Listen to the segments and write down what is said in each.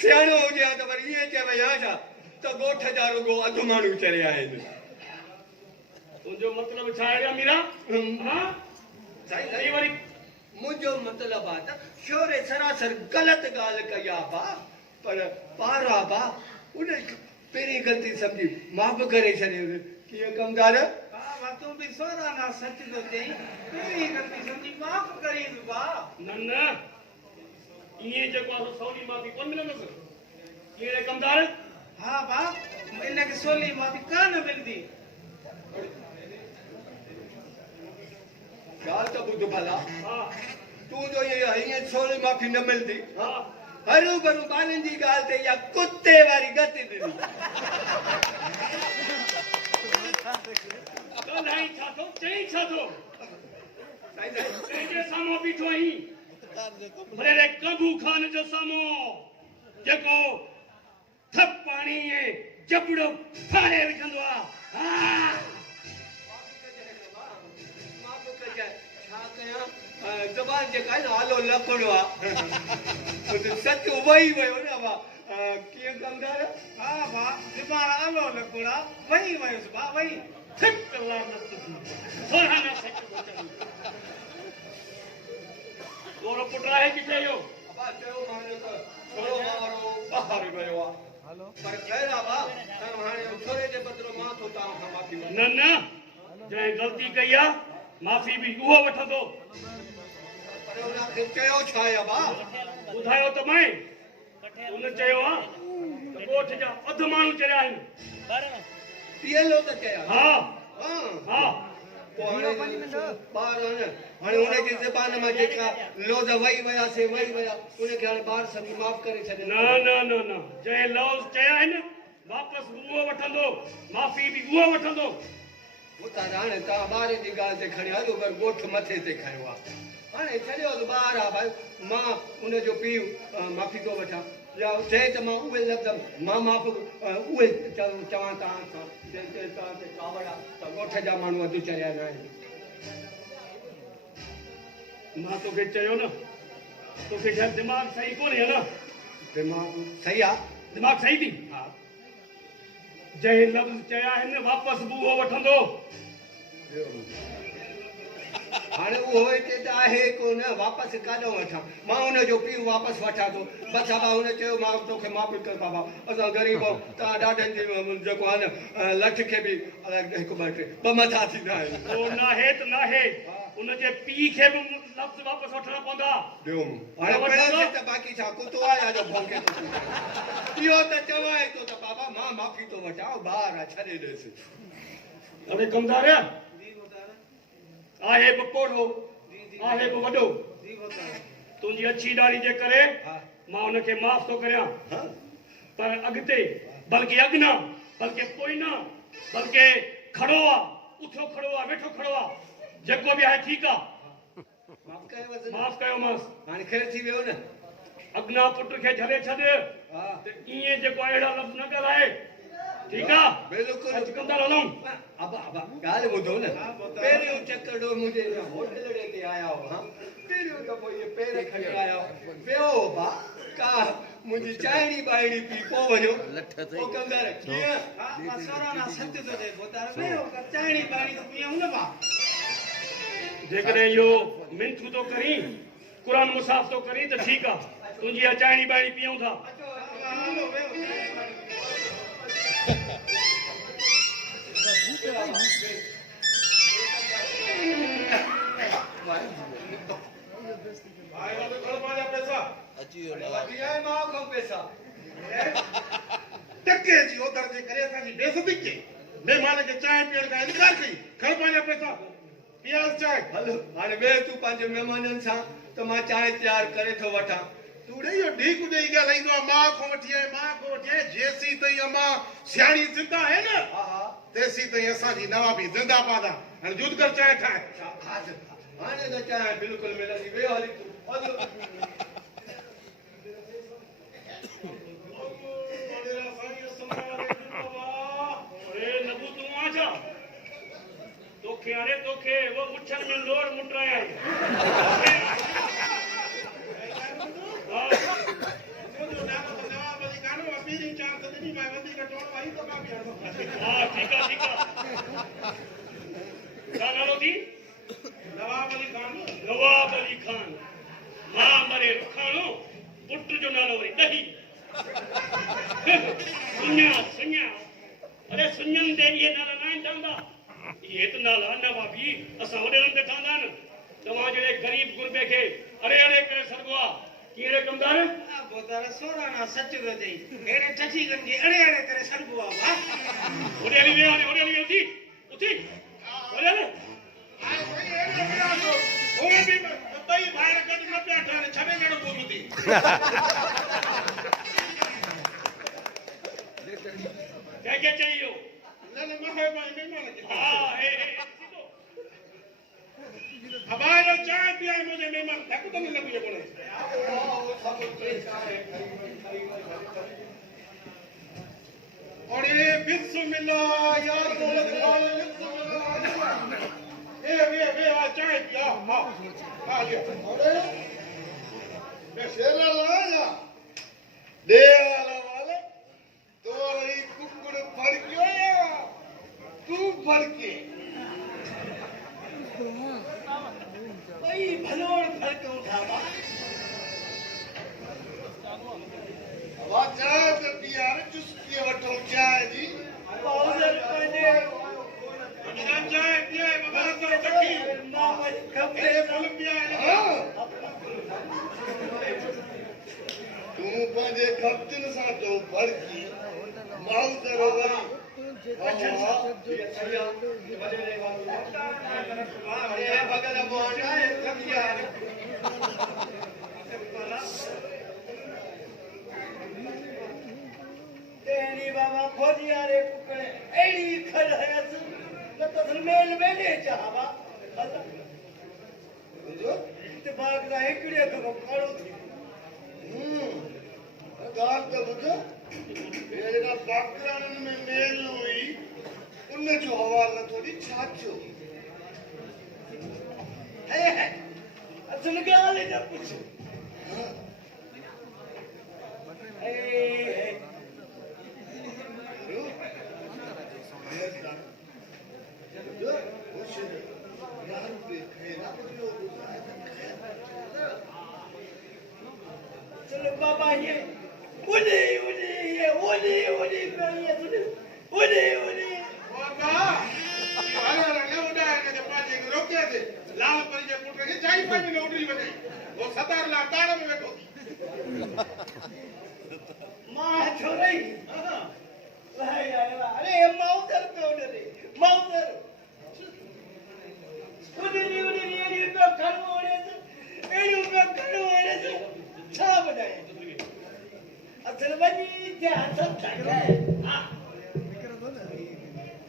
सियाणो हुजे हा त वरी इएं चए भई हा छा त ॻोठ जा रुॻो अधु माण्हू चरिया आहिनि। तुंहिंजो मतिलबु छा आहे मीरा? हा साईं वरी मुंहिंजो मतिलबु आहे त शोरे सरासर ग़लति ॻाल्हि कई आहे भा, पर पारा भा उन पहिरीं ग़लती सम्झी माफ़ करे छॾियो। कीअं कमदार? हा तूं बि सोराना सच थो चई, पहिरीं ग़लती सम्झी माफ़ करींदुसि भा। न न इएं जेको आहे सवली माफ़ी कोन मिलंदुसि। कीअं कमदार? हा भा इनखे सवली माफ़ी कान मिलंदी। ॻाल्हि त ॿुध भला, हा तूं जो हीअं सवली माफ़ी न मिलंदी, हा हरू भरू ॿारनि जी ॻाल्हि ते इहा कुते वारी गति ॾिनी। ॻाल्हाई छा थो चई छा थो? कंहिंजे साम्हूं बीठो आहीं? भरे कबू खान जो साम्हूं जेको थप पाणी ऐं जबड़ो फाड़े विझंदो आहे। हा छा कयां? ज़बान जेका आहे न आलो लकड़ो आहे, सच वही वियो न भा। कीअं कमदार? हा भा ज़बान आलो लकुड़ा वही वयुसि भा वही। तोरो पुट आहे किथे इहो? ॿाहिरि वियो आहे। पर ख़ैर आहे भा, हाणे थोरे जे बदिरो मां थो तव्हां खां माफ़ी न न जंहिं ग़लती कई आहे माफ़ी बि उहो वठंदो। पर उनखे चयो छा आहे भा? ॿुधायो त मैं उन चयो आहे त ॻोठ जा अधु माण्हू चरिया आहिनि। पीएलओ त चया। हा हा हा पोइ हाणे ॿार हाणे हुनजी ज़बान मां जेका लौज़ वही वियासीं वही विया, उनखे हाणे ॿार सभु माफ़ करे छॾे। न न न न जंहिं लफ़्ज़ चया आहिनि वापसि उहो वठंदो, माफ़ी बि उहो वठंदो। हाणे तव्हां ॿार जी ॻाल्हि ते खणी हलो, पर ॻोठ मथे ते खयो आहे। हाणे छॾियो ॿार आहे भाई, मां उनजो पीउ माफ़ी थो वठां या चए त मां उहे लफ़्ज़ मां माफ़ उहे चवां तव्हां सां जंहिंते तव्हांखे कावड़ आहे त ॻोठ जा माण्हू अधु चरिया न आहिनि। मां तोखे चयो न, तोखे शायदि दिमाग़ सही कोन्हे न? दिमाग़ सही आहे? दिमाग़ सही थी? हा जंहिं लफ़्ज़ चया आहिनि वापसि बि उहो वठंदो। हाणे उहो हिते त आहे कोन, वापसि काॾो वठां? मां हुनजो पीउ वापसि वठां थो। बसि बाबा हुन चयो मां तोखे माफ़ कर बाबा, असां ग़रीब आहियूं, तव्हां ॾाढनि जी जेको आहे न लठ खे बि हिकु ॿ टे ॿ मथा थींदा आहिनि। उहो नाहे त नाहे, उनजे पीउ खे बि लफ़्ज़ वापसि वठणा पवंदा। हाणे पिणसि त बाक़ी छा कुतो आहे या जो भौंके थो? इहो त चवाए थो त बाबा मां माफ़ी थो वठां, ॿार आहे छॾे ॾेसि। अरे कमदार आहे बि पोड़ो आहे बि वॾो, तुंहिंजी अछी ॾाढ़ी जे करे मां हुनखे माफ़ थो करियां, पर अॻिते बल्कि अॻिना बल्कि पोइना बल्कि खड़ो आहे, उथियो खड़ो आहे, वेठो खड़ो आहे, जेको बि आहे ठीकु आहे, माफ़ कयोमांसि। हाणे ख़ैर थी वियो न? अॻिना पुट खे झले छॾ, ईअं जेको अहिड़ा लफ़्ज़ न ॻाल्हाए, ठीकु आहे? बिल्कुलु कंदा हलूं। ॻाल्हि ॿुधो न, पहिरियों चकरड़ो मुंहिंजे होटल ते आया हो, पहिरियों दफ़ो इहे पेर खणी आया हो, पियो भा का मुंहिंजी चाइणी ॿाइणी पी पोइ वञो। पोइ कंदार कीअं? मां सोराना सच थो चई ॿुधायो वेहो चाइणी ॿाइणी त पीऊं न भा। जेकॾहिं इहो मिंथू थो करीं, क़ुर मुसाफ़ थो करीं त ठीकु आहे, तुंहिंजी चाइणी ॿाइणी पीऊं था। हलो वेहो टके जी ओधर जे करे असांजी बेइज्जती कई, महिमान खे चांहि पीअण खां इनकार कई, खण पंहिंजा पैसा पियास चांहि। हलो हाणे वेह तूं पंहिंजे महिमाननि सां त मां चांहि तयारु करे थो वठां। तूं ॾेई इहो ढीक ॾेई ॻाल्हाईंदो आहे, मां खां वठी आहे मां खां वठी आहे, जेसीं ताईं अमां सियाणी ज़िंदा आहे न तेसीं ताईं असांजी नवाबी ज़िंदाबाद आहे। हाणे जुद कर चांहि ठाहे। हाणे त चांहि बिल्कुलु मिलंदी, वेहो हली तूं। तोखे अरे तोखे वो मुछन में लोड़ मुटाया है। चोण भाई तो का बियाणो हाँ ठीक है क्या नालो थी नवाब अली खान नवाब अली खान मां मरे रुखाणो पुट जो नालो वरी दही सुन्या अरे सुन्यन दे ये नाला ना चंदा ये तो नाला नवाबी असा ओडे रंग थांदा न तवा जेड़े गरीब गुरबे के अरे अरे करे सरगवा कीड़े कमदार बोतारा सोरा ना सच तो जई एड़े टठी गन के अड़े अड़े करे सरबुआ वाह ओडे अली उठी ओडे आए भाई एड़े बिना तो ओए भी भाई बाहर कद न पे ठाने छबे नेड़ो बोलती क्या चाहिए न महे भाई मेहमान के हां सीधो अब आए चाय पिया मुझे मेहमान देखो तो नहीं लगे बोले और ये बिस्मिल्लाह या दौलत वाले बिस्मिल्लाह वे आ चाय पिया हां आ गया अरे मैं शेरा लाया दे वाला तो ये कुकुड़ फड़ गया तू फड़ के भाई भलोड़ फल के उठावा वा चाय तो पिया रे चुस्की वटो चाय जी पाउडर पने बिना चाय पिया बाबा तो चक्की मामा खपे ए फल पिया हां तू पंजे खपतिन सा तो फड़ की माउ दरोवरी अरे भगत मोहना है कमिया तेरी बाबा खोजिया रे कुकड़े एड़ी खल है न तो मेल मेले चाहवा जो ते बाग दा एकड़े को काड़ो थी गाल तो बुझो ये का बाकरान में मेल हुई उनने जो हवाला थोड़ी छाछो है असल गाल है कुछ ए जो खुश यार देखे ना चलो बाबा ये उली पे ये सुन उली बाबा अरे रंगा उड़ा है जब पाजे रोके थे लाल पर जे पुट के चाई पानी में उड़ी बने वो सतार ला ताड़ में बैठो मां छोरी भाई अरे माउदर पे उड़े रे माउदर उली पे खड़ो उड़े एड़ी पे खड़ो उड़े छा बनाए असल बनी ध्यान सब तक है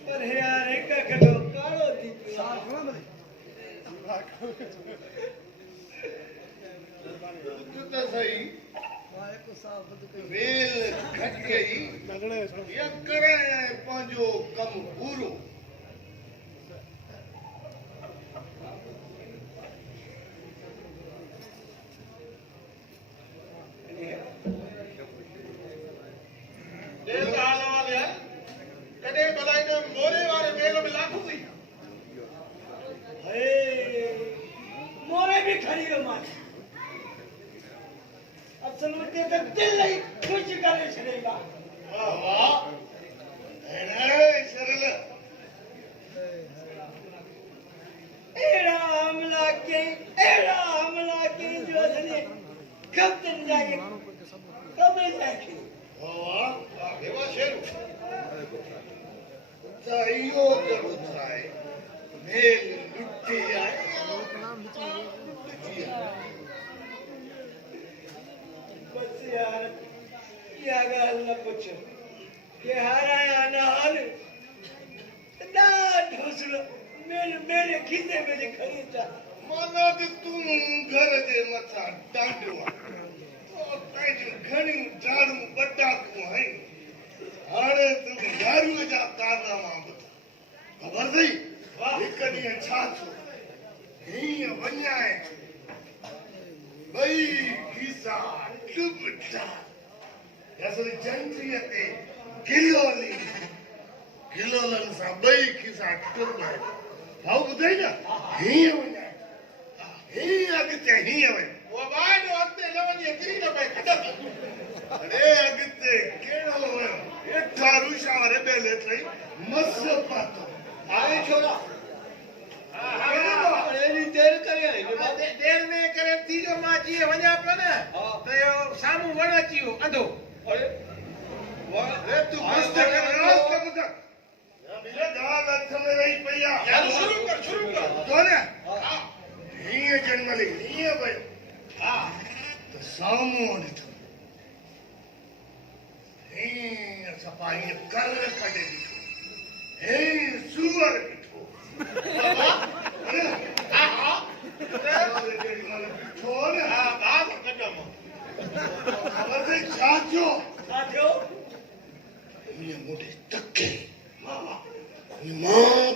पर यार एक करो कालो थी तो सही वेल खट गई या करे पंजो कम पूरो देता हाल वाले कदे बलाई ने मोरे वाले मेल में लाखों थी मोरे भी खड़ी हो मां असल में ते दिल ही खुश करे छड़ेगा वाह वाह अरे सरल एड़ा हमला के जो सने कब दिन जाए कब जाए वाह आगे वा शेरू ताइयो करो थाए मेल लुटी आए बस यार क्या गाल न पूछ ये हारा ना हाल ना ढोसलो मेरे खीसे में खरीदा माना तो तुम घर जे मथा डांडो और ताइजो घणी झाड़ू बड़ा को है हाणे तुम झाड़ू जा ताना मां बता खबर थई एक ॾींहुं छा थियो हीअं वञाए भई खीसा डुबटा असली जंत्रीअ ते किलोलन सां ॿई खिसा टुकड़ा भाऊ ॿुधाई न हीअं वञाए हीअं अॻिते हीअं वञ वो बाय जो अॻिते न वञे किरी न पए खॾ अरे अॻिते कहिड़ो वञ हेठां रूशा वारे ॿेले ठही मस पातो हाणे छोरा एॾी देरि करे आई जो बाबू। देर में करे थी जो मां जीअं वञा पियो न त इहो साम्हूं वण अची वियो अंधो अरे वाह अरे तू मस्त कर राज का ॿुधा मेरे गाल हथ में रही पई आहे यार शुरू कर तो न हीअं जंगल हीअं वियो हा त साम्हूं ॾिठो हीअं सफ़ा हीअं कर कढे ॾिठो हे सूअर ॾिठो हा हा ॾिठो न हा बाप कढम ख़बर अथई छा थियो छा थियो हीअं मूंखे तके मां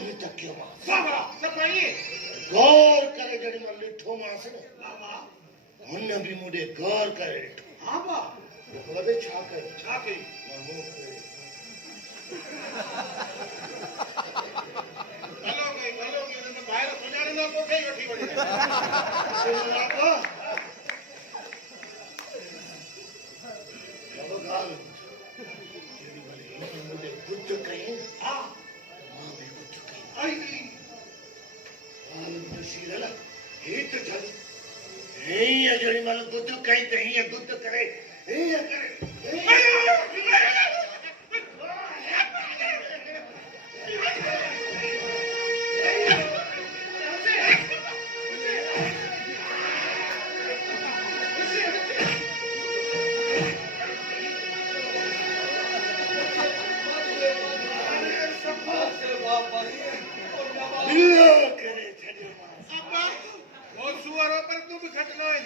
बि तकियोमांसि बाबा सफ़ाई गौर करे जॾहिं मां ॾिठोमांसि न हुन बि मूंखे गौर करे ॾिठो हा बा ख़बर अथई छा कयो छा कई मां मुंहुं फेरियो भलो कई न ॿाहिरि सुञाणींदो कोठे ई वठी वञे जड़ी मां गुद कई त हीअं गुद करे हीअं करे वो सुअर पर तू भी खटना है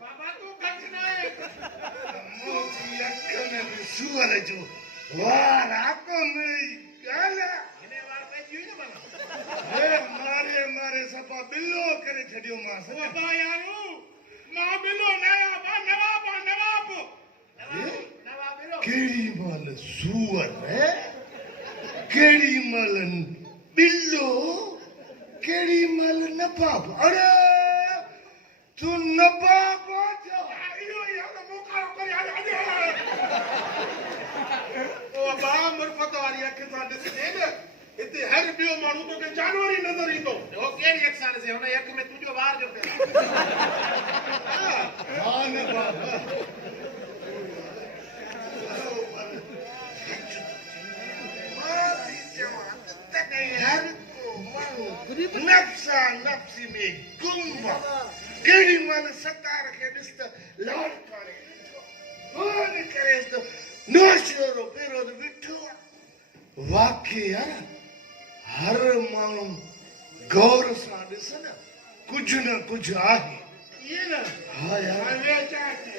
बाबा तू खटना है सूअर जो वार आको में गाला इने वार पे जी न बना मारे मारे सपा बिल्लो करे छडियो मां बाबा यारू मां बिलो नया बा नवाब बिलो केड़ी माल सूअर है केड़ी माल बिल्लो केड़ी माल नवाब अरे तू नवाब आजा इयो यार मुका कर यार ओ बा मुरफत वाली अख सा दिस दे न इते हर बियो मानू तो के जानवर ही नजर ईंदो ओ केड़ी अख सा से हुन अख में तुजो बाहर जो पे हां नवाब नफ्सा नफ्सी में गुम्बा केड़ी माल सतार के दिस्त लाड करे कौन करे तो नोशरो पेरो बिठो वाकया हर मानू गौर सा दिसन कुछ न कुछ आहे ये ना हां यार ये चाहते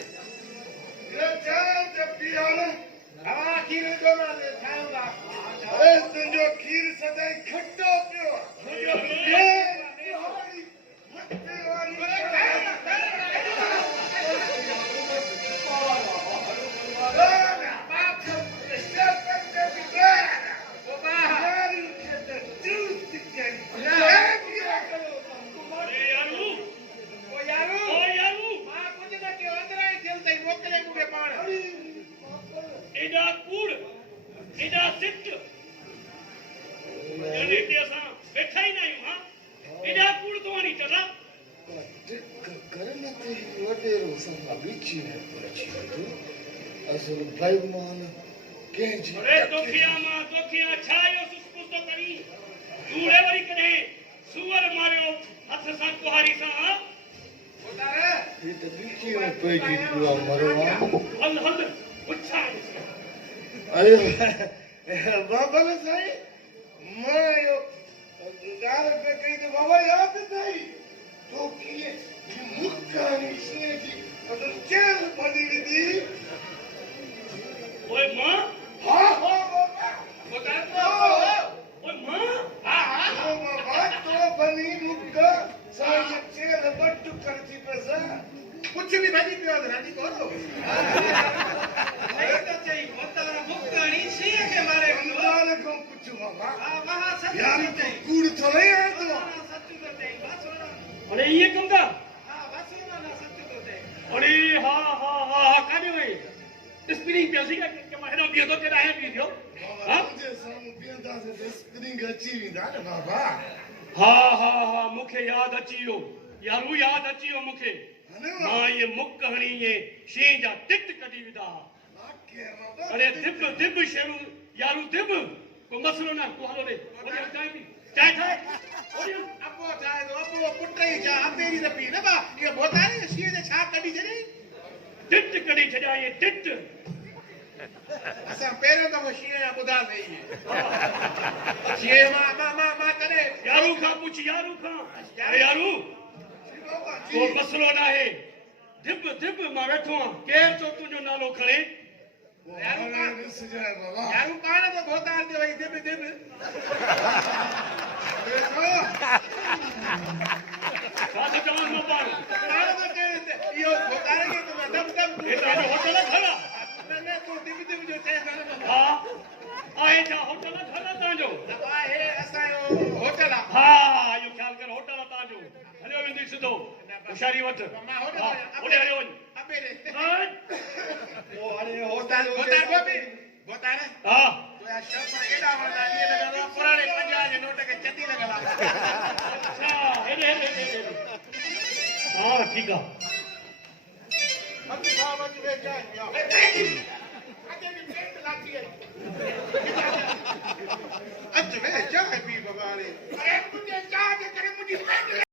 ये चाहते पियाना हवा खीर दो ना दे खाऊंगा अरे तुझो खीर सदाई खट्टो पियो मुझो ये मत्ते वाली एडा कूड़ एडा सिट जनेटे असां वेठा ई न आहियूं हां एडा कूड़ तव्हांजी चला करन ते वडेरो संगा बीची में पहुंची तो असल भाई मान के जी अरे दोखिया छायो सुसुस तो करी कूड़े वरी कढे सुअर मारियो हथ सां कुहारी सां हां ये तो बीची में पहुंची पूरा मरवा हल पुछा अरे बाबा ने सही मैं यो गाल पे कही तो बाबा याद नहीं तो किए मुक्कानी से जी तो चल बनी विधि ओए मां हां बाबा बता तो ओए मां हां बाबा तो बनी मुक्का सारे चेर बट्टू करती पैसा कुछ भी भाजी पियो रानी को तो नहीं तो चाहिए बतारा मुक्तानी सी के मारे अंदाज को कुछ बाबा वहां सच यार तो चाहिए कूड़ थोड़े है तो सच तो चाहिए बस अरे ये कम का हां बस ना सच तो चाहिए अरे हाँ काने वही स्प्रिंग पियो सी के मां हेडो दियो तो तेरा है पी दियो बाबा मुझे सामू पियंदा से स्प्रिंग अची विंदा ने बाबा हाँ मूंखे याद अची वियो यारू याद अची वियो मूंखे अने मां ये मुक हणी ये शी जा टिट कढी विदा वाक्य बाबा अरे दिब शेरू यारू दिब को मसलो ना को हलो दे ओडी चाय खाए ओडी अबो चाहे तो अबो पुट ही जा तेरी न पी न बा ये बोतारे सी जे छा कढी जने टिट कढी छजा ये टिट असा पेरे तो शीए या बुधा सही है शीए मां करे यारू का पूछ यारू का अरे यारू बाबा को मसलो ना है दिब मां बैठो केर तो तुजो नालो खणे यार रिस जाए बाबा यारू पाण तो बोतार दे वही दिब देखो का तो चवण न पाण पाण तो के यो बोतारे के तो दम ये तो होटल खड़ा ने तो दिब जो थे हां आए जा होटल खड़ा ताजो दबा है असा यो होटल हां यो ख्याल कर होटल ताजो हलो विंदी सिधो होशियारी वठ मां होटल ओडे हलो अबे रे ओ अरे बोतार होटल गोपी बोतारे हां तो या शब्द एडा वणा ये लगा पुराने 50 जे नोट के चटी लगला अच्छा हेडे हां ठीक है हम खावा वे जाए आगे भी पेट लाती है अच्छा वे चाय पी बगाड़े अरे मुझे चाय के करे मुझे